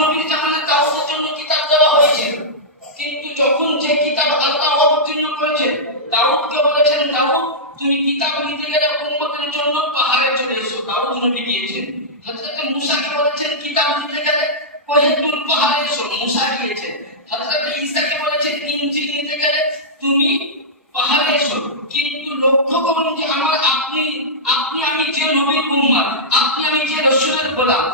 নবীর জামানায় দাউদের জন্য কিতাব দেওয়া হয়েছে, কিন্তু যখন যে কিতাব আল্লাহ অবতীর্ণ করেছেন, দাউদকে বলেছেন, দাউদ তুমি কিতাব নিতে গেলে উম্মতের জন্য পাহাড়ে চলে এসো, দাউদ নবী গিয়েছেন। হযরত মুসাকে বলেছেন কিতাব নিতে গেলে কোহেতুর পাহাড়ে এসো, মুসা গিয়েছেন। হযরত ঈসাকে বলেছেন ইনজিল নিতে গেলে তুমি পাহাড়ে এসো। কিন্তু লক্ষ্য করুন যে আপনি আমি যে নবীর উম্মত, আপনি আমি যে রাসূলের গোলাম,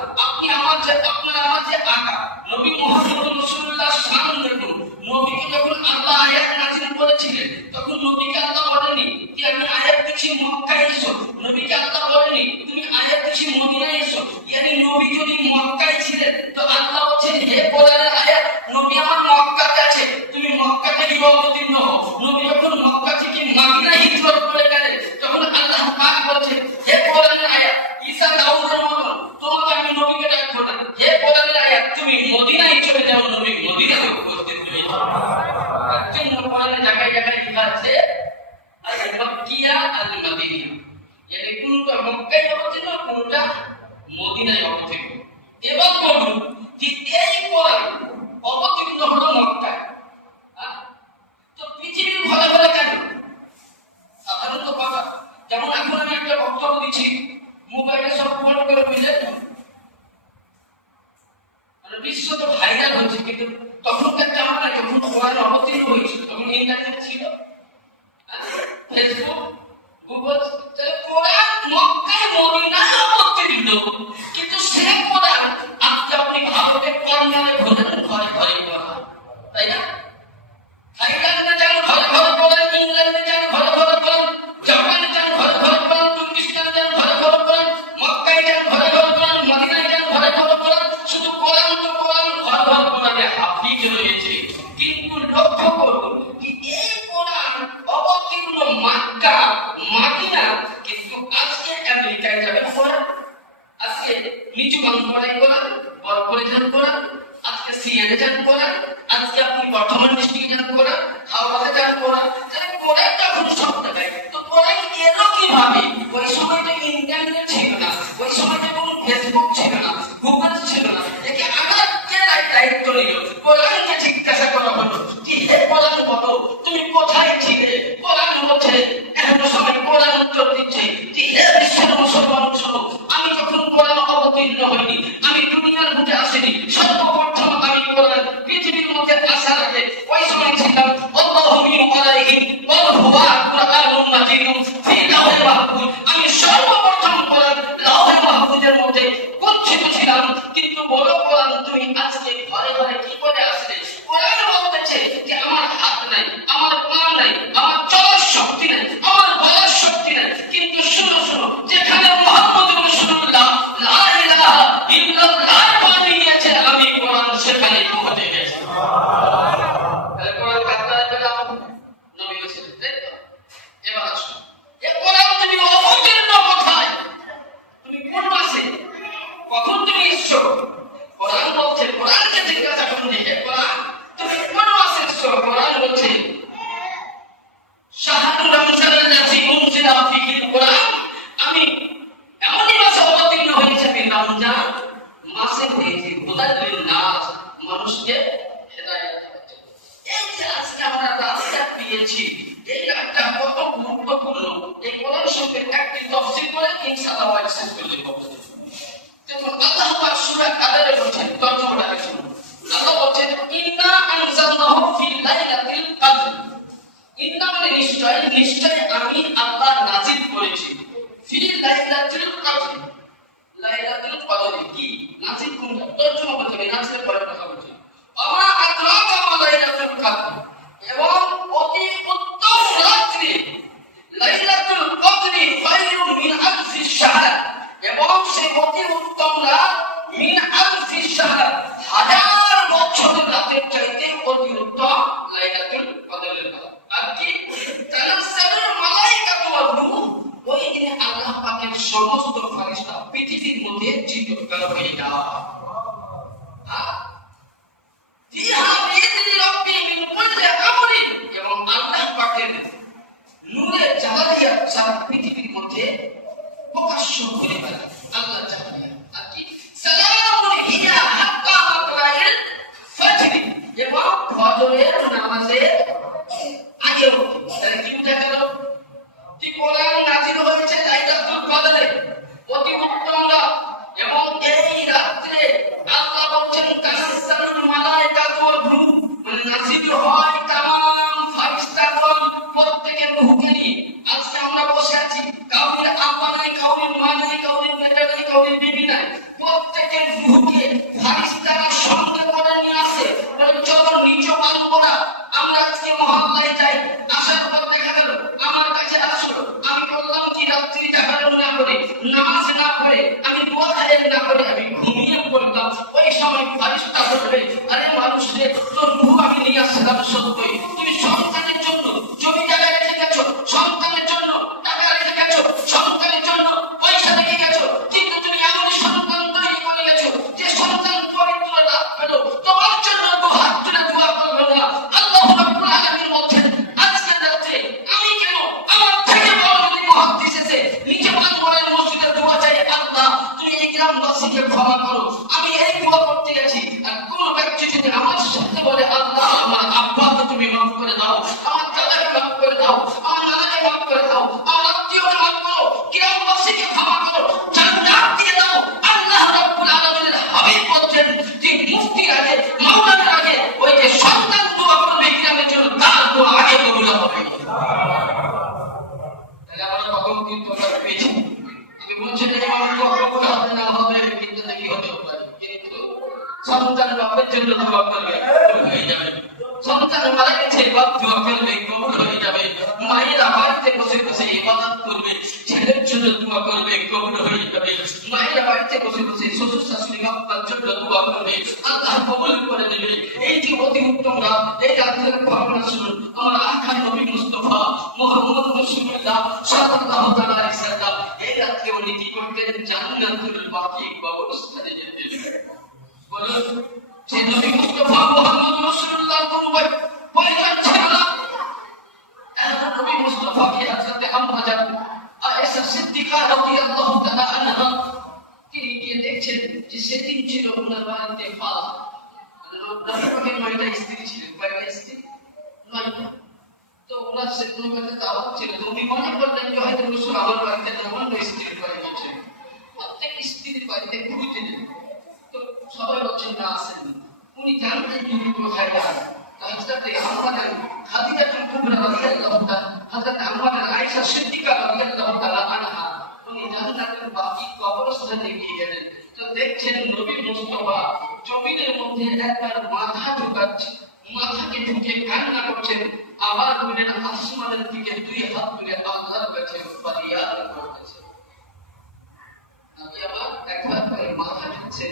আমার যে আকা নবী মুহাম্মদ রাসূলুল্লাহ শান দেখুন। নবীকে যখন আল্লাহ আয়াত নাযিল করেছিলেন তখন নবীকে আল্লাহ বলেনি যে আমি আয়াত দিচ্ছি মক্কায় এসো, নবীকে আল্লাহ বলেনি তুমি আয়াত দিচ্ছি মদিনায় এসো। ইয়ানি নবী যদি মক্কায় ছিলেন তো আল্লাহ বলেন হে কোরআনের আয়াত নবী আমার মক্কাতে আছে, তুমি মক্কা থেকে অবতীর্ণ হও। নবী যখন মক্কা থেকে মদিনায় হিজরত করে গেলেন তখন আল্লাহ পাক বলেন হে কোরআনের আয়াত ঈসা দাউদের মতো তোমাকে আমি নবীকে ডাকবো না, হে কোরআনের আয়াত তুমি মদিনায় চলে যাও, নবী মদিনায় উপস্থিত হয়ে যাও। একজন কোরআনের জায়গায় জায়গায় লেখা আছে আল মক্কিয়া আল মদিনিয়া, ইয়ানি কোনটা মক্কায় অবতীর্ণ কোনটা মদিনায় অবতীর্ণ। এবার বলুন যে এই কোরআন অবতীর্ণ হলো মক্কায়, তো পৃথিবীর ঘরে ঘরে কেন? সাধারণত কথা, যেমন এখন আমি একটা বক্তব্য দিচ্ছি মোবাইলে সব ফলো করে বুঝলেন, বিশ্ব তো ভাইরাল হচ্ছে, কিন্তু তখনকার জামানা যখন কোরআন অবতীর্ণ হয়েছিল তখন ইন্টারনেট ছিল, ফেসবুক, গুগল, কোরআন মক্কায় মদিনায় অবতীর্ণ, কিন্তু সে কোরআন আজকে আপনি ভারতের কর্নারে ঘোরেন ঘরে ঘরে পড়া, তাই না? থাইল্যান্ডে যান ঘরে ঘরে পড়েন, ইংল্যান্ডে যান ঘরে ঘরে পড়েন, জাপানে যান ঘরে ঘরে পড়েন, তুর্কিস্তানে যান ঘরে ঘরে পড়েন, মক্কায় যান ঘরে ঘরে পড়েন, মদিনায় যান ঘরে ঘরে পড়েন, শুধু কোরআন তো কোরআন ঘরে ঘরে পড়ালে হাফিজ রয়েছে। কিন্তু লক্ষ্য করুন এই কোরআন অবতীর্ণ মক্কা মদিনা, কিন্তু আজকে আমেরিকায় যাবেন কোরআন, আজকে নিচু বাংলায় কোরআন, বরপরে যান কোরআন, আজকে সিরিয়ালে যান কোরআন, আজকে আপনি বর্তমান ডিস্ট্রিক্টে যান কোরআন, হাওড়াতে যান কোরআন, কোরআন যখন সব জায়গায়, তো কোরআন এলো কিভাবে? ওই সময় তো ইন্টারনেট ছিল না, ওই সময় তো কোনো ফেসবুক ছিল না, গুগল ছিল না, একে আমার কে দায়িত্ব নিল? কোরআনকে জিজ্ঞাসা করা হলো যে হে কোরআন বলো তুমি কোথায় ছিলে? কোরআন বলছে এখনো সবাই কোরআন উত্তর দিচ্ছে যে হে বিশ্বের মুসলমান শোনো, আমি যখন কোরআন অবতীর্ণ হইনি, আমি দুনিয়ার বুকে আসিনি, সর্বপ্রথম আমি কোরআন পৃথিবীর মধ্যে আসার আগে ওই সময় ছিলাম আল্লাহু মিন আলাইহি ওয়া হুয়া কুরআনুন মাজিদুন ফি লাওহিল মাহফুজ, আমি সর্বপ্রথম কোরআন লাওহে মাহফুজের মধ্যে গচ্ছিত ছিলাম। কিন্তু বড় কোরআন তুমি আজকে ঘরে ঘরে কি করে আসলে? কোরআন বলতেছে যে আমার হাত নাই, আমার পা নাই, আমার চলার শক্তি নাই, আমার বলার শক্তি নাই, কিন্তু শুনো শুনো, যেখানে মুহাম্মদ রাসূলুল্লাহ লা ইলাহা ইল্লাল্লাহ পানি নিয়েছে আমি কোরআন সেখানে পৌঁছে গেছি। তাহলে কোরআন কাতারে পেলাম নবী বলেছেন, তাই তো? এবার আসুন, এই কোরআন তুমি অবতীর্ণ কোথায়? তুমি কোন মাসে, কখন তুমি এসছো? কোরআন বলছে, কোরআনকে জিজ্ঞাসা করুন যে হে কোরআন তুমি কোন মাসে এসছো? কোরআন বলছে শাহরুর রমজানাল্লাযী উনজিলা ফীহিল কোরআন, আমি এমনই মাসে অবতীর্ণ হয়েছে, আমি রমজান মাসে হয়েছি হুদাল নাস, মানুষকে হেদায়েত দেওয়ার জন্য। এই যে আজকে আমরা রাস্তা পেয়েছি, এই রাস্তা কত গুরুত্বপূর্ণ, এই কোরআন শরীফের একটি তাফসীর করে ইনশাআল্লাহ শেষ করে দেব। যেমন আল্লাহ পাক সূরা কাদরে বলেছেন, তর্জমাটা দেখুন, আল্লাহ বলেন ইন্না আনজালনাহু ফি লাইলাতিল কদর, ইন্না মানে নিশ্চয়, নিশ্চয় আমি আল্লাহ নাযিল করেছি ফি লাইলাতিল কদর, লাইলাতুল কদর কি নাযিল কোনটা? তর্জমা করতে হবে, নাযিলের পরে কথা বলছি। আমা আদরাকা মা লাইলাতুল কদর, এবং অতি উত্তম রাত্রি, লাইলাতুল কদরি খায়রুম মিন আলফি শাহর, এবং সেই অতি উত্তম রাত মিন আলফি শাহর, হাজার বছরের রাতের চাইতে অতি উত্তম লাইলাতুল কদরের রাত। আর কি তানাজ্জালুল মালায়েকাতু ওয়ার রূহ, ওই দিনে আল্লাহ পাকের সমস্ত ফেরেশতা পৃথিবীর মধ্যে চিৎকার করে যায়। ফিহা বিইذনি রাব্বি মিন কুল্লি আমরিন, এবং আল্লাহ পাকের নূরের জালালিয়া সারা পৃথিবীর মধ্যে প্রকাশ্য করে ফেলে আল্লাহ জালালিয়া। আর কি সালামুন হিয়া হাত্তা মাতলা সময় ফারিস্তা বলবে, আরে মানুষের তোর রূহ আমি নিয়ে আসছিলাম সত্যই, তুমি সন্তানের জন্য জমি জায়গা রেখে গেছো, সন্তানের জন্য টাকা রেখে গেছো, সন্তানের জন্য পয়সা রেখে গেছো, কিন্তু তুমি এমন সন্তান তৈরি করে গেছো যে সন্তান পবিত্রতা পেলো, তোমার জন্য তো হাত তুলে দোয়া করবে না। আল্লাহ রাব্বুল আলামিন বলছেন, আজকে রাতে আমি কেন আমার থেকে বড় যদি মুহাদ্দিস এসে নিচে বাংলার মসজিদে দোয়া চাই, আল্লাহ তুমি এই গ্রামবাসীকে ক্ষমা করো, আমি এই দোয়া করতে গেছি, আর কোন ব্যক্তি যদি আমার সাথে বলে, আল্লাহ আমার আব্বাকে তুমি মাফ করে দাও, আমার দাদাকে মাফ করে দাও, আমার নানাকে মাফ করে দাও, আমার আত্মীয়কে মাফ করো, গ্রামবাসীকে ক্ষমা করো, জান্নাত দিয়ে দাও, আল্লাহ রাব্বুল আলামিনের হাবিব বলছেন যে মুফতির আগে মাওলানার আগে ওই যে সন্তান দোয়া করবে গ্রামের জন্য, তার দোয়া আগে কবুল হবে। তাহলে আমরা কখন কিন্তু আমরা পেয়েছি, আমি বলছি যে আমার কবুল হবে না হবে, কিন্তু নাকি হতে পারে, কিন্তু সন্তান বাপের জন্য দোয়া করবে হয়ে যাবে, সন্তান মারা গেছে বাপ দোয়া করবে কবুল হয়ে যাবে, মায়েরা বাড়িতে বসে বসে ইবাদত করবে, ছেলের জন্য দোয়া করবে কবুল হয়ে যাবে, মায়েরা বাড়িতে বসে বসে শ্বশুর শাশুড়ি বাবার জন্য দোয়া করবে, আল্লাহ কবুল করে নেবে। এই যে অতি উত্তম রাত, এই রাতের ঘটনা শুনুন, আমার আখান নবী মুস্তাফা মুহাম্মদ রাসূলুল্লাহ সাল্লাল্লাহু আলাইহি ওয়াসাল্লাম এই রাতে উনি কি করতেন, জান্নাতুল বাকি কবরস্থানে যেতেন। বলুন, যে নবী মুস্তাফা মুহাম্মদ রাসূলুল্লাহর কোন পরিচয় ছিল না, নবী মুস্তাফাকে হযরত আম্মা জান আয়েশা সিদ্দিকা রাদিয়াল্লাহু তাআলা আনহা তিনি গিয়ে দেখছেন যে সেদিন ছিল ওনার বাড়িতে ফালা, নবী পাকের 9টা স্ত্রী ছিলেন, কয়টা স্ত্রী? 9টা। তো ওনার সে কোন বাড়িতে দাওয়াত ছিল, তো উনি মনে করলেন যে হয়তো রাসূল আমার বাড়িতে অন্য স্ত্রীর বাড়ি গেছে, প্রত্যেক স্ত্রীর বাড়িতে ঘুরতে যেতেন। তো সবাই বলছেন না আসেন, উনি জানতেন তিনি কোথায় যান। হযরত আম্মা জান খাদিজা কুবরা রাদিয়াল্লাহু তাআলা, হযরত আম্মা জান আয়েশা সিদ্দিকা রাদিয়াল্লাহু তাআলা আনহা উনি জান্নাতের বাকি কবরস্থানে গিয়ে গেলেন। তো দেখছেন নবী মুস্তাফা জমিনের মধ্যে একবার মাথা ঢুকাচ্ছে, মাথাকে ঢুকে কান্না করছেন, আবার বলেন আসমানের দিকে দুই হাত তুলে আল্লাহর কাছে ফরিয়াদ করতেছে। নবী আবার একবার করে মাথা ঢুকছে,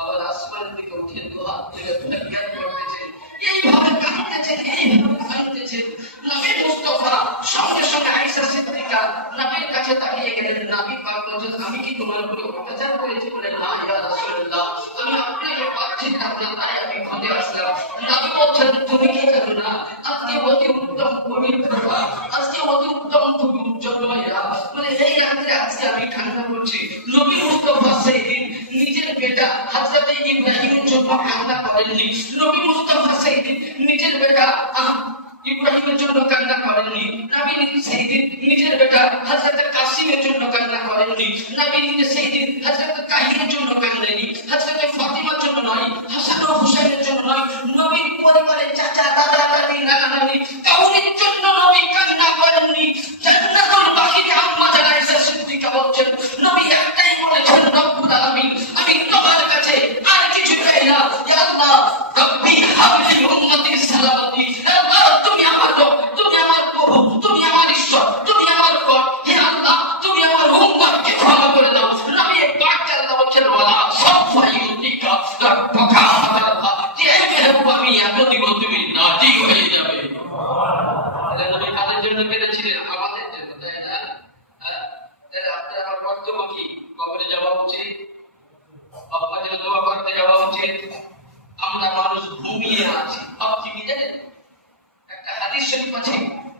আবার আসমানের দিকে উঠে দুই হাত তুলে ফরিয়াদ করতেছেন, এইভাবে কাঁদতেছেন, এইভাবে কাঁদতেছেন। নবী মুস্তাফা সঙ্গে সঙ্গে আয়েশা সিদ্দিকা নবীর কাছে তাকিয়ে গেলেন, নবী পাক বলেন, আমি কি তোমার উপরে অত্যাচার করেছি? বলেন, না ইয়া রাসূলুল্লাহ, আমি আপনাকে পাচ্ছি না, তাই আমি ঘরে আসলাম। নবী বলছেন, তুমি কি জানো না আজকে অতি উত্তম পবিত্রতা, আজকে অতি উত্তম পবিত্রতা, মানে এই রাতে আজকে আমি কান্না করছি। নবী মুস্তাফা সেদিন নিজের বেটা হযরত ইব্রাহিমের জন্য কান্না করেননি, নবী মুস্তাফা সেদিন নিজের বেটা ইব্রাহিমের জন্য কান্না করেননি, নবী সেদিন নিজের বেটা হযরত কাসিমের জন্য কান্না করেননি, নবী সেদিন হযরত তাহিরের জন্য কাঁদেননি, হযরত ফাতিমার জন্য নয়, হাসান ও হুসাইনের জন্য নয়, নবীর পরিবারের চাচা দাদা দাদি নানা নানি কাউরির জন্য নবী কান্না করেননি। জান্নাতুল বাকিতে আম্মা জান আয়েশা সিদ্দিকা বলছেন, নবী একটাই বলেছেন, রব্বুল আলামিন আমি তোমার কাছে আর কিছু চাই না, ইয়া আল্লাহ রব্বি হাবলি উম্মতি সালামতি, আল্লাহ তুমি আমার রব, তুমি আমার প্রভু, তুমি আমার ঈশ্বর, তুমি আমার গড, হে আল্লাহ তুমি আমার উম্মতকে ক্ষমা করে দাও। নবী পাক আল্লাহ বলেন, ওয়ালা সাফা ইউতিকা রাব্বুকা আল্লাহ, যে মেহবুব আমি এত দিব তুমি রাজি হয়ে যাবে। তাহলে নবী কাদের জন্য কেঁদেছিলেন? আমাদের জন্য, তাই না? তাহলে আপনার আমার কর্তব্য কি? কবরে যাওয়া উচিত, আপনার জন্য দোয়া করতে যাওয়া উচিত। আমরা মানুষ ঘুমিয়ে আছি, ভাবছি কি জানেন? একটা হাদিস শরীফ আছে,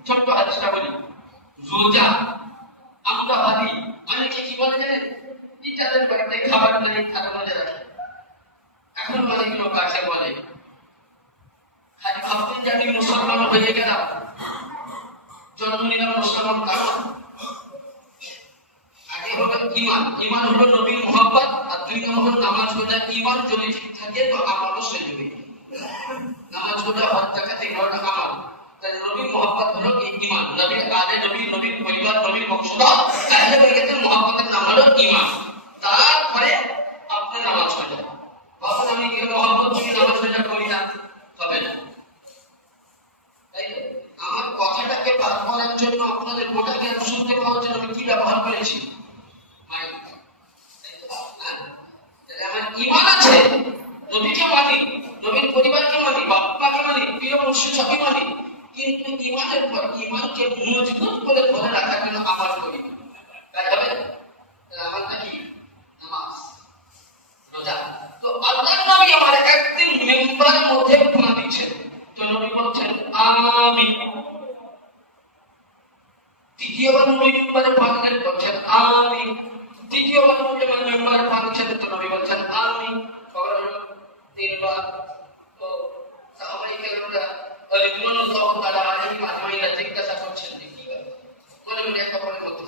ছোট্ট হাদিসটা বলি। রোজা আমরা ভাবি, অনেকে কি বলে জানেন, যাদের বাড়িতে খাবার নেই তারা মনে রাখে। এখন অনেক লোক আসে বলে, খালি ভাবতেন যে আমি মুসলমান হয়ে গেলাম, জন্ম নিলাম মুসলমান, কারণ আগে হলো ঈমান, ঈমান হলো নবীর মুহাব্বত, আর দুই নম্বর হলো নামাজ রোজা। ঈমান যদি ঠিক থাকে তো আমলও সই হবে। নামাজ রোজা হজ যাকাত এগুলো আমল, তাই নবীর মুহাব্বত হলো ঈমান, নবীর কাজে নবীর পরিবার নবীর বংশধর, তাহলে হয়ে গেছে মুহাব্বতের নাম হলো ঈমান। তারপরে আপনি নামাজ পড়েন। বাবা আমি কি মুহাব্বত দিয়ে নামাজ রোজা করি না, হবে না। তাই তো আমার কথাটাকে পার করার জন্য আপনাদের গোটাকে শুনতে পাওয়ার জন্য আমি কি ব্যবহার করেছি? মাইক। তাই তো না, তাহলে আমার ঈমান আছে, অবশ্য সবই মানি, কিন্তু ইমানের পর ইমানকে মজবুত করে ধরে রাখার জন্য আমল করি। তাই হবে আমারটা কি? নামাজ, রোজা। তো আল্লাহর নবী আমার একদিন মেম্বারের মধ্যে পা দিচ্ছেন, তো নবী বলছেন আমিন। দ্বিতীয়বার নবী মেম্বারে পা দিলেন, বলছেন আমিন। দ্বিতীয়বার নবী মেম্বারে পা দিচ্ছেন, তো নবী বলছেন আমিন। খবর হলো তিনবার। তো সাহাবায়ে কেরামরা রাদিয়াল্লাহু তাআলা আলাইহিম আজমাইন জিজ্ঞাসা করছেন যে কি ব্যাপার, মনে মনে একটা বলের মধ্যে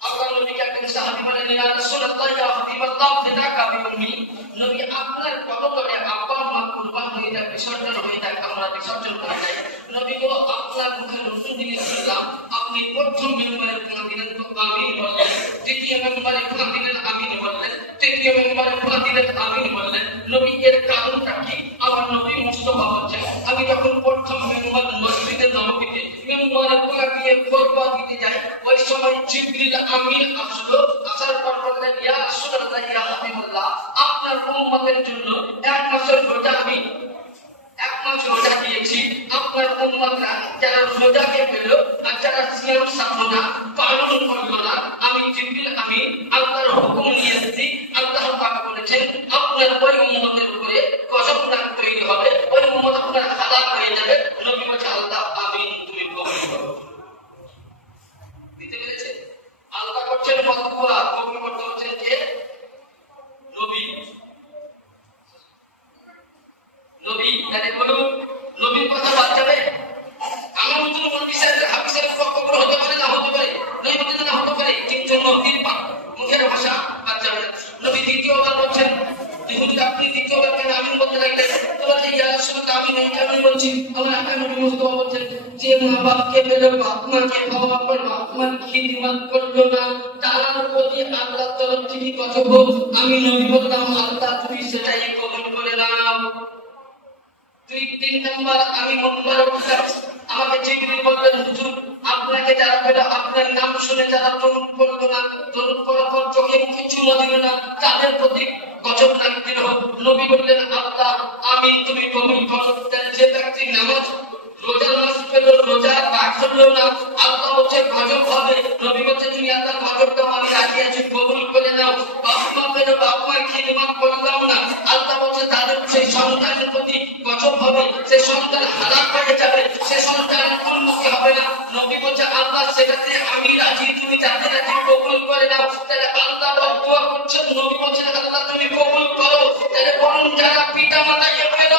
আল্লাহর নবীকে একজন সাহাবী বলেন, ইয়া রাসূলুল্লাহ ইয়া হাবিবাল্লাহ ফিদাকা বিউম্মি, নবী আপনার কবরে আব্বা আম্মা কুরবান হয়ে যায়, বিসর্জন হয়ে যায়, আমরা বিসর্জন হয়ে যাই, নবী গো আপনার মুখে নতুন জিনিস শুনলাম, আপনি প্রথম মেম্বারে পা দিলেন তো আমিন বললেন, দ্বিতীয় মেম্বারে পা দিলেন আমিন বললেন, তৃতীয় মেম্বারে পা দিলেন আমিন বললেন, নবী এর কারণটা কি? আমার নবী মুস্তাফা বলছেন, আমি যখন প্রথম মেম্বার মসজিদে নববীতে মেম্বারে পা দিয়ে খুতবা দিতে যাই, ওই সময় জিবরিল আমিন আসলো, আসার পর বললেন, ইয়া রাসূলুল্লাহ ইয়া হাবিবাল্লাহ আপনার উম্মতের জন্য এক মাসের রোজা আমি এক মাস রোজা দিয়েছি, আপনার উম্মতরা যারা রোজাকে পেল আর যারা সিয়াম সাধনা পালন করলো না, আমি জিবরিল আমিন আল্লাহর হুকুম নিয়ে এসেছি, আল্লাহ পাক বলেছেন আপনার ওই উম্মতের উপরে গজব নাগ তৈরি হবে, ওই উম্মত আপনার হালাক হয়ে যাবে। নবী বলছে আল্লাহ আমিন, তুমি কবুল করো। দিতে পেরেছে? আল্লাহ করছেন বদদুয়া, কবুল করতে হচ্ছেন কে? নবী। নবী তাহলে বলুন নবীর কথা বাদ যাবে? আমার মতন হাদিসের কবর হতে পারে না হতে পারে, নবী বলতে না হতে পারে, কিন্তু নবীর মুখের ভাষা বাদ যাবে না। নবী দ্বিতীয়বার বলছেন, ইহুদি আপনি দ্বিতীয়বার কেন আমিন বলতে লাগলেন? তো বলছে ইয়া রাসূলুল্লাহ আমি এই কারণে বলছি, আমার একটা নবী মুস্তাফা বলছেন যে মা বাপকে পেল, বাপ মাকে পাওয়ার পর বাপ মার খিদমত করলো না, তার প্রতি আল্লাহর তরফ থেকে গজব হোক। আমি নবী বললাম আল্লাহ তুমি সেটাই কবুল করে নাও। তিন নাম্বার আমি মুবারক উঠলাম, আমাকে জিবরিল বললেন হুজুর আপনাকে যারা পেল আপনার নাম শুনে যারা দরুদ পড়লো না, দরুদ পড়ার পর চোখে মুখে চুমা দিল না, তাদের প্রতি গজব নাযিল হোক। নবী বললেন আল্লাহ আমিন, তুমি কবুল করো। যে ব্যক্তি নামাজ রোজা নামাজ পেল, রোজা রাখলো না, আল্লাহ বলছে গজব হবে। নবী বলছে তুমি আল্লাহ গজব দাও, আমি রাজি আছি, কবুল করে নাও। বাপ মা পেল, বাপ মার খিদমত করলাম না, আল্লাহ বলছে তাদের সেই সন্তানের প্রতি গজব হবে, সে সন্তান হালাক হয়ে যাবে, সে সন্তান উন্মুখী হবে না। নবী বলছে আল্লাহ সেটাতে আমি রাজি, তুমি যাতে রাজি কবুল করে নাও। তাহলে আল্লাহ দোয়া করছেন, নবী বলছেন আল্লাহ তুমি কবুল করো। তাহলে বরং যারা পিতা মাতাকে পেল,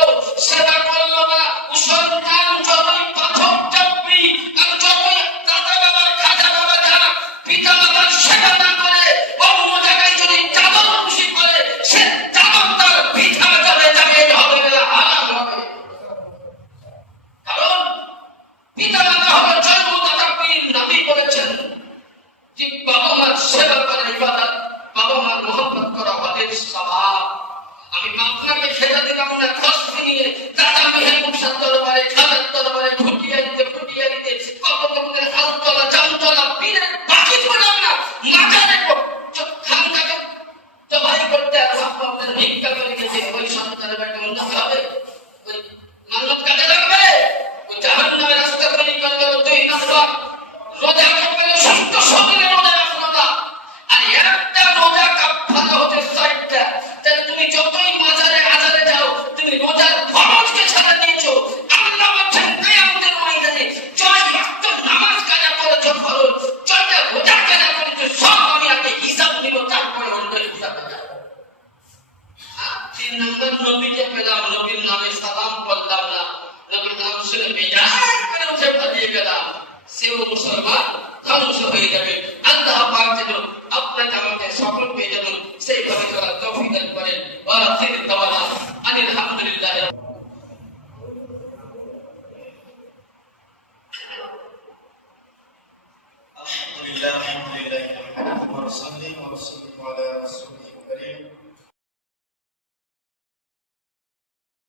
সেবা করলো না, সন্তান যতই পাথর চাপবি আর যতই দাদা বাবার খাজা বাবা যারা পিতা মাতার সেবা না করে অন্য জায়গায় যদি চাদর খুশি করে, সে চাদর তার পিতা যাবে যাবে হবে না, হারাম হবে। কারণ পিতা মাতা হলো জন্মদাতা পীর। নবী বলেছেন যে বাবা মার সেবা করা ইবাদত, বাবা মার মহব্বত করা হদের স্বভাব। আমি আপনাকে খেতে দিলাম না কষ্ট নিয়ে, দাদা মেহবুব সার দরবারে খাদের দরবারে ফুটিয়ে দিতে কত রকমের হালতলা জামতলা পীরের বাকি করলাম না, মাজারে খানটাকে জবাই করতে আর আপনাদের ভিক্ষা করে গেছে, ওই সন্তানের একটা উন্নত হবে, ওই মানত কাজে লাগবে, ওই জাহান্নামের রাস্তা তৈরি করে দেবো। 2 নম্বর রোজা করবে সুস্থ শরীরে রোজা রাখলো না, আর একটা রোজা কাফারা হচ্ছে 60টা। তাহলে তুমি যতই মাজারে আজারে যাও, তুমি রোজার ফরজকে ছাড়া দিয়েছো। আল্লাহ বলেন কিয়ামতের ময়দানে জয় ওয়াক্ত নামাজ কাজা করেছো ফরজ, জয়টা রোজা কাজা করেছো সব আমি আগে হিসাব নিব, তারপরে অন্য হিসাব দেব। 3 নম্বর নবীকে পেলাম, নবীর নামে সালাম করলাম না, নবীর নাম শুনে বেজার করে উঠে পালিয়ে গেলাম, সেও মুসলমান ধ্বংস হয়ে যাবে।